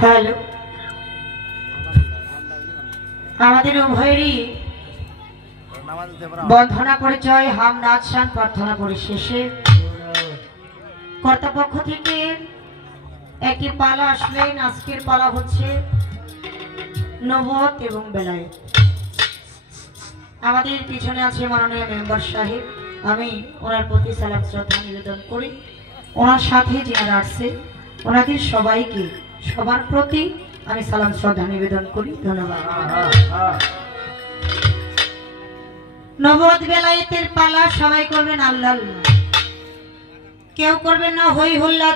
Hello, আমাদের উভয়েরই বন্ধনা পরিচয় হাম নাচ শান প্রার্থনা করে শেষে কর্তাপক্ষ থেকে একটি পালা আসলেন। আজকের পালা হচ্ছে নবুয়ত এবং বেলায়েত। আমাদের পিছনে আছে মাননীয় মেম্বার সাহেব, আমি ওনার প্রতি সালাম শ্রদ্ধা নিবেদন করি। ওনার সাথে যারা আসছে ওনাদের সবাইকে সবার প্রতি আমি সালাম শ্রদ্ধা নিবেদন করি। ধন্যবাদ। নবুয়ত বেলায়েতের পালা সবাই করবেন আল্লাহ, কেউ করবেন না হই হুল্লা।